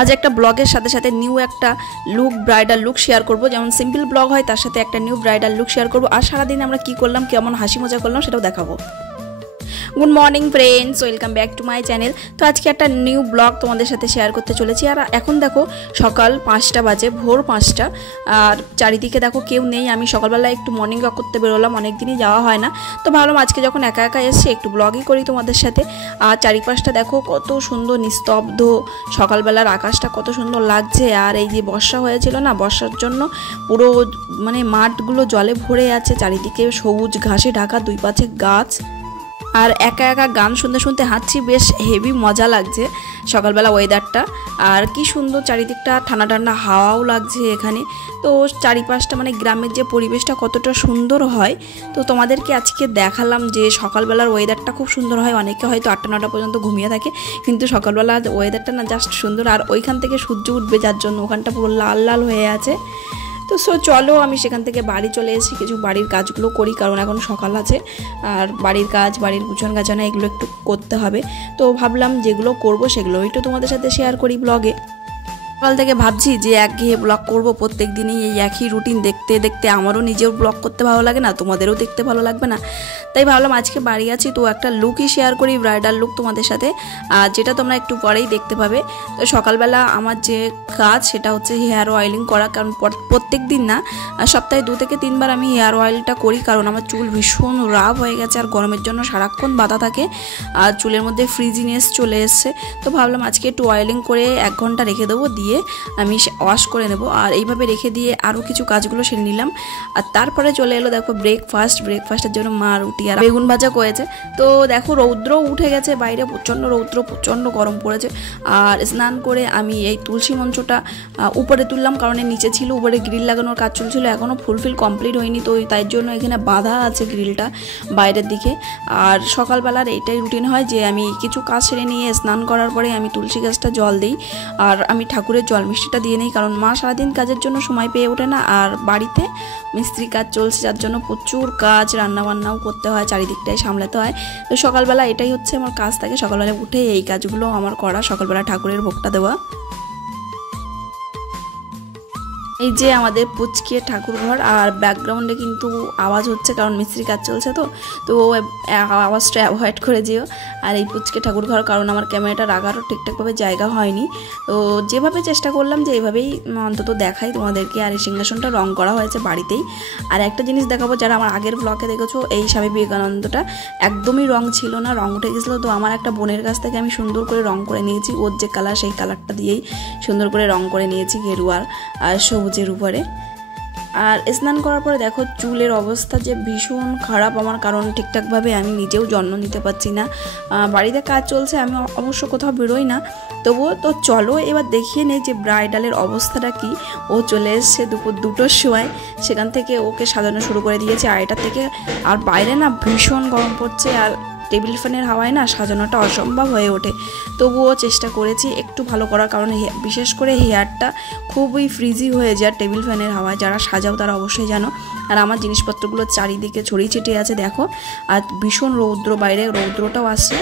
আজ একটা ব্লগের সাথে সাথে নিউ একটা লুক ব্রাইডাল লুক শেয়ার করব। যেমন সিম্পল ব্লগ হয় তার সাথে একটা নিউ ব্রাইডাল লুক শেয়ার করব। আর সারাদিন আমরা কি করলাম, কেমন হাসি মজা করলাম সেটাও দেখাবো। Good morning friends, welcome back to my channel. তো আজকে একটা নিউ ব্লগ তোমাদের সাথে শেয়ার করতে চলেছি। আর এখন দেখো সকাল 5টা বাজে, ভোর 5টা। আর চারিদিকে দেখো কেউ নেই। আমি সকালবেলা একটু মর্নিং ওয়াক করতে বেরোলাম, অনেক দিনই যাওয়া হয় না। তো ভাবলাম আজকে যখন একা একা এসছি একটু ব্লগই করি তোমাদের সাথে। আর চারিপাশটা দেখো কত সুন্দর নিস্তব্ধ, সকালবেলার আকাশটা কত সুন্দর লাগছে। আর এই যে বর্ষা হয়েছিল না, বর্ষার জন্য পুরো মাঠগুলো জলে ভরে আছে, চারিদিকে সবুজ ঘাসে ঢাকা, দুই পাশে গাছ। আর একা একা গান শুনতে শুনতে হাঁটছি, বেশ হেভি মজা লাগছে সকালবেলা ওয়েদারটা। আর কি সুন্দর চারিদিকটা, ঠান্ডা ঠান্ডা হাওয়াও লাগছে এখানে। তো চারিপাশটা গ্রামের যে পরিবেশটা কতটা সুন্দর হয়, তো তোমাদেরকে আজকে দেখালাম যে সকালবেলার ওয়েদারটা খুব সুন্দর হয়। অনেকে হয়তো 8টা-9টা পর্যন্ত ঘুমিয়ে থাকে, কিন্তু সকালবেলা ওয়েদারটা না জাস্ট সুন্দর। আর ওইখান থেকে সূর্য উঠবে, যার জন্য ওখানটা পুরো লাল লাল হয়ে আছে। তো চলো, আমি সেখান থেকে বাড়ি চলে এসেছি, কিছু বাড়ির কাজগুলো করি, কারণ এখন সকাল আছে। আর বাড়ির কাজ, বাড়ির গুছান গাছানা এগুলো একটু করতে হবে। তো ভাবলাম যেগুলো করব সেগুলো একটু তোমাদের সাথে শেয়ার করি ব্লগে। সকাল থেকে ভাবছি যে একঘেয়ে ব্লগ করব, প্রত্যেক দিনই এই একই রুটিন দেখতে দেখতে আমারও নিজেও ব্লগ করতে ভালো লাগে না, তোমাদেরও দেখতে ভালো লাগবে না। তাই ভাবলাম আজকে বাড়ি আছি তো একটা লুকই শেয়ার করি, ব্রাইডাল লুক তোমাদের সাথে, আর যেটা তোমরা একটু পরেই দেখতে পাবে। তো সকালবেলা আমার যে কাজ সেটা হচ্ছে হেয়ার অয়েলিং করা, কারণ প্রত্যেক দিন না, সপ্তাহে 2 থেকে 3 বার আমি হেয়ার অয়েলটা করি, কারণ আমার চুল ভীষণ রাফ হয়ে গেছে। আর গরমের জন্য সারাক্ষণ বাঁধা থাকে, আর চুলের মধ্যে ফ্রিজিনেস চলে এসছে। তো ভাবলাম আজকে একটু অয়েলিং করে 1 ঘন্টা রেখে দেবো, দিয়ে আমি ওয়াশ করে নেব। আর এইভাবে রেখে দিয়ে আরও কিছু কাজগুলো সেরে নিলাম। আর তারপরে চলে এলো দেখো ব্রেকফাস্টের জন্য মা রুটি আর বেগুন ভাজা করেছে। তো দেখো রৌদ্র উঠে গেছে বাইরে, প্রচণ্ড রৌদ্র, প্রচণ্ড গরম পড়েছে। আর স্নান করে আমি এই তুলসী মঞ্চটা উপরে তুললাম, কারণ নিচে ছিল, উপরে গ্রিল লাগানোর কাজ চলছিল, এখনও ফুলফিল কমপ্লিট হয়নি। তো তাই জন্য এখানে বাঁধা আছে গ্রিলটা বাইরের দিকে। আর সকালবেলার এইটাই রুটিন হয় যে আমি কিছু কাজ সেরে নিয়ে স্নান করার পরে আমি তুলসী গাছটা জল দিই, আর আমি ঠাকুরের জল মিষ্টিটা দিয়ে নিই, কারণ মা সারাদিন কাজের জন্য সময় পেয়ে ওঠে না। আর বাড়িতে মিস্ত্রি কাজ চলছে, যার জন্য প্রচুর কাজ, রান্নাবান্নাও করতে হয়, চারিদিকটাই সামলাতে হয়। তো সকালবেলা এটাই হচ্ছে আমার কাজ থাকে, সকালবেলা উঠে এই কাজগুলো আমার করা, সকালবেলা ঠাকুরের ভোগটা দেওয়া। এই যে আমাদের পুচকে ঠাকুর ঘর, আর ব্যাকগ্রাউন্ডে কিন্তু আওয়াজ হচ্ছে, কারণ মিস্ত্রি কাজ চলছে। তো আওয়াজটা অ্যাভয়েড করে যেও। আর এই পুচকে ঠাকুর ঘর, কারণ আমার ক্যামেরাটা রাখারও ঠিকঠাকভাবে জায়গা হয়নি, তো যেভাবে চেষ্টা করলাম যে এইভাবেই অন্তত দেখাই তোমাদেরকে। আর এই সিংহাসনটা রং করা হয়েছে বাড়িতেই। আর একটা জিনিস দেখাবো, যারা আমার আগের ব্লগে দেখেছো, এই স্বামী বিবেকানন্দটা একদমই রং ছিল না, রং উঠে গেছিলো। তো আমার একটা বোনের কাছ থেকে আমি সুন্দর করে রং করে নিয়েছি, ওর যে কালার সেই কালারটা দিয়েই সুন্দর করে রং করে নিয়েছি, গেরুয়ার আর সবুজের উপরে। আর স্নান করার পরে দেখো চুলের অবস্থা যে ভীষণ খারাপ আমার, কারণ ঠিকঠাকভাবে আমি নিজেও যত্ন নিতে পারছি না। বাড়িতে কাজ চলছে, আমি অবশ্য কোথাও বেরোই না, তবুও। তো চলো এবার দেখিয়ে নেই যে ব্রাইডালের অবস্থাটা কি। ও চলে এসছে দুপুর 2টোর সময়, সেখান থেকে ওকে সাজানো শুরু করে দিয়েছে 2:30 থেকে। আর বাইরে না ভীষণ গরম পড়ছে, আর টেবিল ফ্যানের হাওয়ায় না সাজানোটা অসম্ভব হয়ে ওঠে। তবুও চেষ্টা করেছি একটু ভালো করার, কারণ বিশেষ করে হেয়ারটা খুবই ফ্রিজি হয়ে যায় টেবিল ফ্যানের হাওয়ায়। যারা সাজাও তারা অবশ্যই জানো। আর আমার জিনিসপত্রগুলো চারিদিকে ছড়িয়ে ছিটিয়ে আছে দেখো। আর ভীষণ রৌদ্র, বাইরে রৌদ্রটাও আসছে।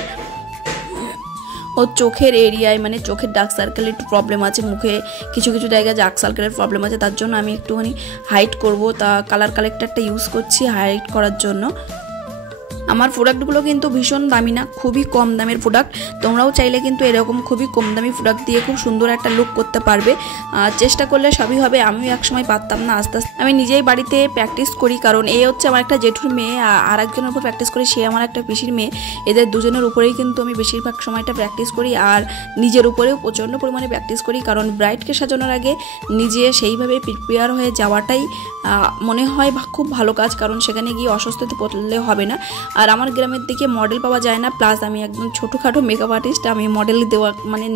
ও চোখের এরিয়ায়, চোখের ডার্ক সার্কেলের একটু প্রবলেম আছে, মুখে কিছু কিছু জায়গায় ডার্ক সার্কেলের প্রবলেম আছে, তার জন্য আমি একটুখানি হাইট করব, তা কালার কালেক্টরটা ইউজ করছি হাইট করার জন্য। আমার প্রোডাক্টগুলো কিন্তু ভীষণ দামি না, খুবই কম দামের প্রোডাক্ট। তোমরাও চাইলে কিন্তু এরকম খুবই কম দামি প্রোডাক্ট দিয়ে খুব সুন্দর একটা লুক করতে পারবে। চেষ্টা করলে সবই হবে। আমিও একসময় পারতাম না, আস্তে আস্তে আমি নিজেই বাড়িতে প্র্যাকটিস করি, কারণ এ হচ্ছে আমার একটা জেঠুর মেয়ে, আর একজনের উপর প্র্যাকটিস করি, সে আমার একটা পিসির মেয়ে। এদের দুজনের উপরেই কিন্তু আমি বেশিরভাগ সময়টা প্র্যাকটিস করি, আর নিজের উপরেও প্রচণ্ড পরিমাণে প্র্যাকটিস করি, কারণ ব্রাইডকে সাজানোর আগে নিজে সেইভাবে প্রিপেয়ার হয়ে যাওয়াটাই মনে হয় খুব ভালো কাজ, কারণ সেখানে গিয়ে অসুস্থতে পড়লে হবে না। আর আমার গ্রামের দিকে মডেল পাওয়া যায় না, প্লাস আমি একদম ছোটোখাটো মেকআপ আর্টিস্ট, আমি মডেল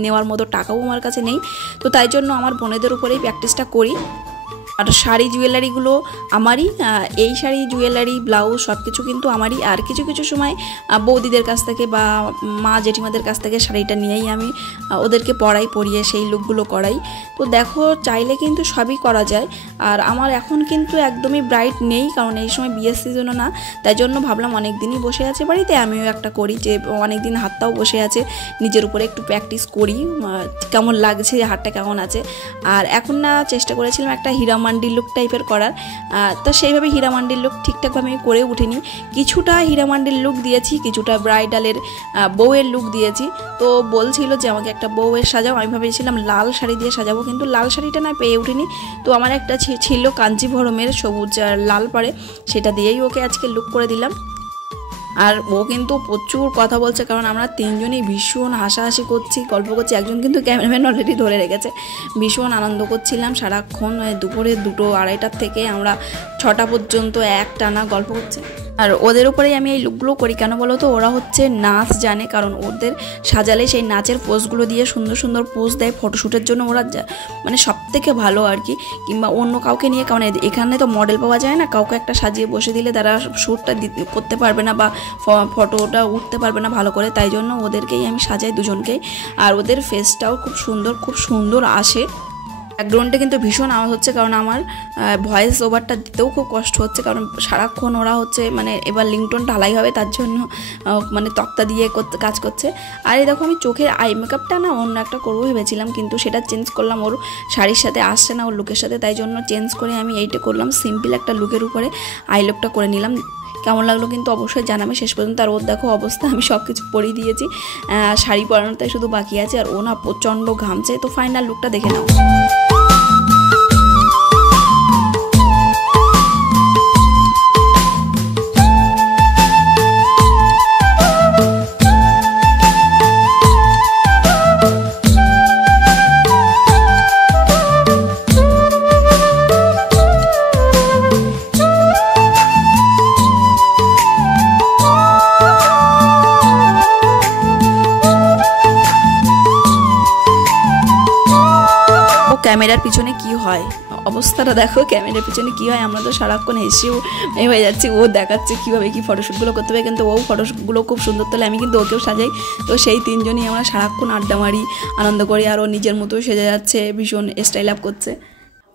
নেওয়ার মতো টাকাও আমার কাছে নেই। তো তাই জন্য আমার বোনেদের উপরেই প্র্যাকটিসটা করি। আর শাড়ি জুয়েলারিগুলো আমারই, এই শাড়ি জুয়েলারি ব্লাউজ সব কিছু কিন্তু আমারই। আর কিছু কিছু সময় বৌদিদের কাছ থেকে বা মা জেঠিমাদের কাছ থেকে শাড়িটা নিয়েই আমি ওদেরকে পরিয়ে সেই লুকগুলো করাই। তো দেখো চাইলে কিন্তু সবই করা যায়। আর আমার এখন কিন্তু একদমই ব্রাইট নেই, কারণ এই সময় বিয়ের সিজনও না, তাই জন্য ভাবলাম অনেক দিনই বসে আছে বাড়িতে, আমিও একটা করি, যে অনেক দিন হাতটাও বসে আছে, নিজের উপরে একটু প্র্যাকটিস করি কেমন লাগছে, হাতটা কেমন আছে। আর এখন না চেষ্টা করেছিলাম একটা হীরামান্ডির লুক টাইপের করার, তো সেইভাবে হীরামান্ডির লুক ঠিকঠাকভাবে আমি করে উঠিনি। কিছুটা হীরামান্ডির লুক দিয়েছি, কিছুটা ব্রাইডালের বউয়ের লুক দিয়েছি। তো বলছিল যে আমাকে একটা বউয়ের সাজাও, আমি ভেবেছিলাম লাল শাড়ি দিয়ে সাজাবো, কিন্তু লাল শাড়িটা না পেয়ে উঠিনি। তো আমার একটা ছিল কাঞ্জিভরমের সবুজ আর লাল পাড়ে, সেটা দিয়েই ওকে আজকে লুক করে দিলাম। আর ও কিন্তু প্রচুর কথা বলছে, কারণ আমরা তিনজনই ভীষণ হাসাহাসি করছি, গল্প করছি। একজন কিন্তু ক্যামেরাম্যান অলরেডি ধরে রেখেছে। ভীষণ আনন্দ করছিলাম সারাক্ষণ, দুপুরে 2টো 2:30টার থেকে আমরা 6টা পর্যন্ত একটানা গল্প করছি। আর ওদের উপরেই আমি এই লুকগুলো করি, কেন বলো তো, ওরা হচ্ছে নাচ জানে, কারণ ওদের সাজালে সেই নাচের পোজগুলো দিয়ে সুন্দর সুন্দর পোজ দেয় ফটোশ্যুটের জন্য, ওরা মানে সব থেকে ভালো আর কি। কিংবা অন্য কাউকে নিয়ে, কারণ এখানে তো মডেল পাওয়া যায় না, কাউকে একটা সাজিয়ে বসে দিলে তারা শ্যুটটা করতে পারবে না বা ফটোটা উঠতে পারবে না ভালো করে, তাই জন্য ওদেরকেই আমি সাজাই দুজনকেই। আর ওদের ফেসটাও খুব সুন্দর আসে। ব্যাকগ্রাউন্ডে কিন্তু ভীষণ আওয়াজ হচ্ছে, কারণ আমার ভয়েস ওভারটা দিতেও খুব কষ্ট হচ্ছে, কারণ সারাক্ষণ ওরা হচ্ছে মানে এবার লিংটোন ঢালাই হবে, তার জন্য মানে তক্তা দিয়ে কাজ করছে। আর এই দেখো আমি চোখের আই মেকআপটা না অন্য একটা করবো ভেবেছিলাম, কিন্তু সেটা চেঞ্জ করলাম, ওর শাড়ির সাথে আসছে না ওর লুকের সাথে, তাই জন্য চেঞ্জ করে আমি এইটা করলাম, সিম্পল একটা লুকের উপরে আই লুকটা করে নিলাম। কেমন লাগলো কিন্তু অবশ্যই জানাবে শেষ পর্যন্ত। আর ওর দেখো অবস্থা, আমি সব কিছু পরিয়ে দিয়েছি, শাড়ি পরানোটাই শুধু বাকি আছে। আর ও না প্রচণ্ড ঘামছে। তো ফাইনাল লুকটা দেখে নাও। ক্যামেরার পিছনে কি হয়, অবস্থাটা দেখো ক্যামেরার পিছনে কি হয়। আমরা তো সারাক্ষণ হেসেও হয়ে যাচ্ছি, ও দেখাচ্ছে কীভাবে কী ফটোশ্যুটগুলো করতে হবে, কিন্তু ও ফটোশ্যুটগুলো খুব সুন্দর তোলে, আমি কিন্তু ওকেও সাজাই। তো সেই তিনজনই আমরা সারাক্ষণ আড্ডা মারি, আনন্দ করি। আর ও নিজের মতো সেজে যাচ্ছে, ভীষণ স্টাইল আপ করছে।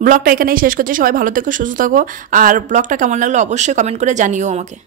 ব্লগটা এখানেই শেষ করছি। সবাই ভালো থেকো, সুস্থ থাকো। আর ব্লগটা কেমন লাগলো অবশ্যই কমেন্ট করে জানিও আমাকে।